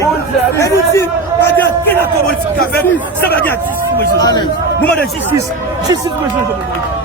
peyi. E nou di, wade ken akon politik ka ven, sa wade a justice mwen. Nou wade justice, justice mwen.